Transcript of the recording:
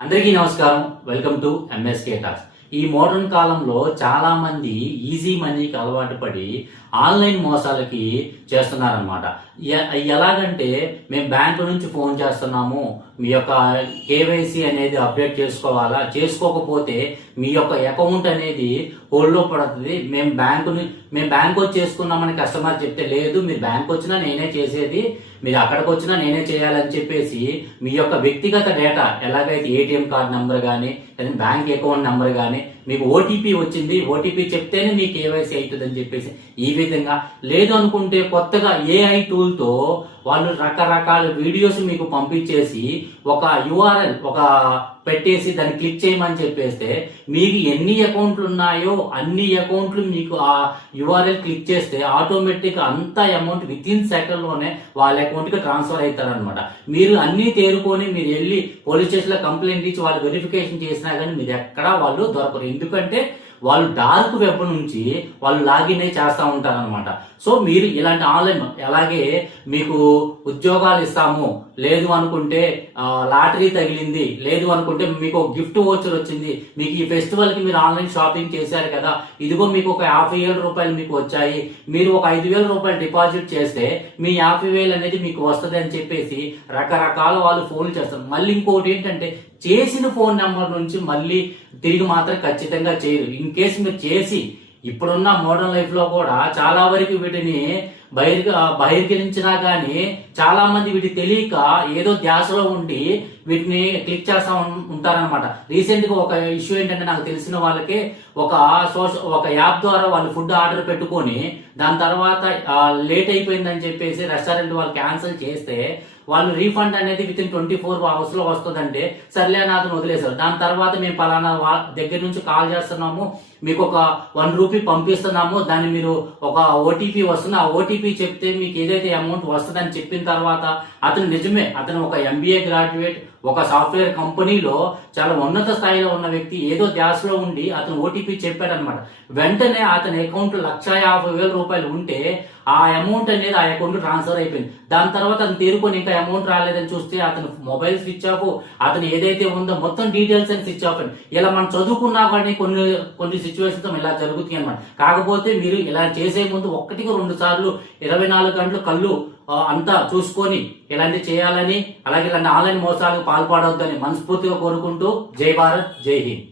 అందరికీ నమస్కారం. Welcome to MSK talks. ఈ మోడర్న్ కాలంలో చాలా మంది ఈజీ మనీకి అలవాటు పడి ఆన్లైన్ మోసాలకి చేస్తున్నారనమాట. ఎలాగంటే మేము బ్యాంకు నుంచి ఫోన్ చేస్తున్నాము, మీ యొక్క కేవైసీ అనేది అప్డేట్ చేసుకోవాలా, చేసుకోకపోతే మీ యొక్క అకౌంట్ అనేది హోల్డ్లో పడుతుంది, మేము బ్యాంక్ వచ్చి చేసుకున్నామని కస్టమర్ చెప్తే, లేదు మీరు బ్యాంక్ వచ్చినా నేనే చేసేది, మీరు అక్కడికి వచ్చినా నేనే చేయాలని చెప్పేసి మీ యొక్క వ్యక్తిగత డేటా ఎలాగైతే ఏటీఎం కార్డ్ నెంబర్ కానీ లేదా బ్యాంక్ అకౌంట్ నెంబర్ కానీ మీకు ఓటీపీ వచ్చింది, ఓటీపీ చెప్తేనే మీ కేవైసీ అవుతుంది అని చెప్పేసి ఈ విధంగా, లేదు అనుకుంటే కొత్తగా ఏఐ టూల్తో వాళ్ళు రకరకాల వీడియోస్ మీకు పంపించేసి ఒక యూఆర్ఎల్ పెట్టేసి దాన్ని క్లిక్ చేయమని చెప్పేస్తే మీకు ఎన్ని అకౌంట్లు ఉన్నాయో అన్ని అకౌంట్లు మీకు ఆ యూఆర్ఎల్ క్లిక్ చేస్తే ఆటోమేటిక్ అంత అమౌంట్ విత్ ఇన్ సెకండ్ లోనే వాళ్ళ అకౌంట్ కి ట్రాన్స్ఫర్ అవుతారనమాట. మీరు అన్ని తేరుకొని మీరు వెళ్ళి పోలీస్ స్టేషన్ లో కంప్లైంట్ ఇచ్చి వాళ్ళు వెరిఫికేషన్ చేసినా కానీ మీరు ఎక్కడా వాళ్ళు దొరకరు. ఎందుకంటే వాళ్ళు డార్క్ వెబ్ నుంచి వాళ్ళు లాగిన్ అయి చేస్తూ ఉంటారనమాట. సో మీరు ఇలాంటి ఆన్లైన్, అలాగే మీకు ఉద్యోగాలు ఇస్తాము, లేదు అనుకుంటే లాటరీ తగిలింది, లేదు అనుకుంటే మీకు గిఫ్ట్ వోచర్ వచ్చింది, మీకు ఈ ఫెస్టివల్ కి మీరు ఆన్లైన్ షాపింగ్ చేశారు కదా, ఇదిగో మీకు ఒక 50,000 రూపాయలు మీకు వచ్చాయి, మీరు ఒక 5,000 రూపాయలు డిపాజిట్ చేస్తే మీ 50,000 అనేది మీకు వస్తుంది అని చెప్పేసి రకరకాల వాళ్ళు ఫోన్లు చేస్తారు. మళ్ళీ ఇంకోటి ఏంటంటే, చేసిన ఫోన్ నెంబర్ నుంచి మళ్ళీ తిరిగి మాత్రం ఖచ్చితంగా చేయరు. ఇన్ కేసు మీరు చేసి, ఇప్పుడున్న మోడర్న్ లైఫ్ లో కూడా చాలా వరకు వీటిని బహిర్గరించినా గానీ చాలా మంది వీటి తెలియక ఏదో ధ్యాసలో ఉండి వీటిని క్లిక్ చేస్తా ఉంటారనమాట. రీసెంట్ గా ఒక ఇష్యూ ఏంటంటే, నాకు తెలిసిన వాళ్ళకి ఒక యాప్ ద్వారా వాళ్ళు ఫుడ్ ఆర్డర్ పెట్టుకొని దాని తర్వాత లేట్ అయిపోయిందని చెప్పేసి రెస్టారెంట్ వాళ్ళు క్యాన్సిల్ చేస్తే వాళ్ళు రీఫండ్ అనేది విత్ ఇన్ 24 అవర్స్ లో వస్తుందంటే సర్లే అని అతను వదిలేశారు. దాని తర్వాత మేము పలానా దగ్గర నుంచి కాల్ చేస్తున్నాము, మీకు ఒక 1 రూపీ పంపిస్తున్నాము, దాన్ని మీరు ఒక ఓటీపీ వస్తుంది, ఆ ఓటీపీ చెప్తే మీకు ఏదైతే అమౌంట్ వస్తుందని చెప్పిన తర్వాత అతను నిజమే, అతను ఒక ఎంబీఏ గ్రాడ్యుయేట్, ఒక సాఫ్ట్వేర్ కంపెనీలో చాలా ఉన్నత స్థాయిలో ఉన్న వ్యక్తి, ఏదో ధ్యాసలో ఉండి అతను ఓటీపీ చెప్పాడనమాట. వెంటనే అతని అకౌంట్ 1,50,000 రూపాయలు ఉంటే ఆ అమౌంట్ అనేది ఆ అకౌంట్ ట్రాన్స్ఫర్ అయిపోయింది. దాని తర్వాత అతను తేరుకొని ఇంకా అమౌంట్ రాలేదని చూస్తే అతను మొబైల్ స్విచ్ ఆఫ్, అతను ఏదైతే ఉందో మొత్తం డీటెయిల్స్ అని స్విచ్ ఆఫ్. ఇలా మనం చదువుకున్నా కానీ కొన్ని సిచ్యువేషన్స్ ఇలా జరుగుతాయి అనమాట. కాకపోతే మీరు ఇలా చేసే ముందు 1-2 సార్లు 24 గంటలు కళ్ళు అంతా చూసుకొని ఇలాంటివి చేయాలని, అలాగే ఇలాంటి ఆన్లైన్ మోసాలకు పాల్పడవద్దని మనస్ఫూర్తిగా కోరుకుంటూ జై భారత్, జై హింద్.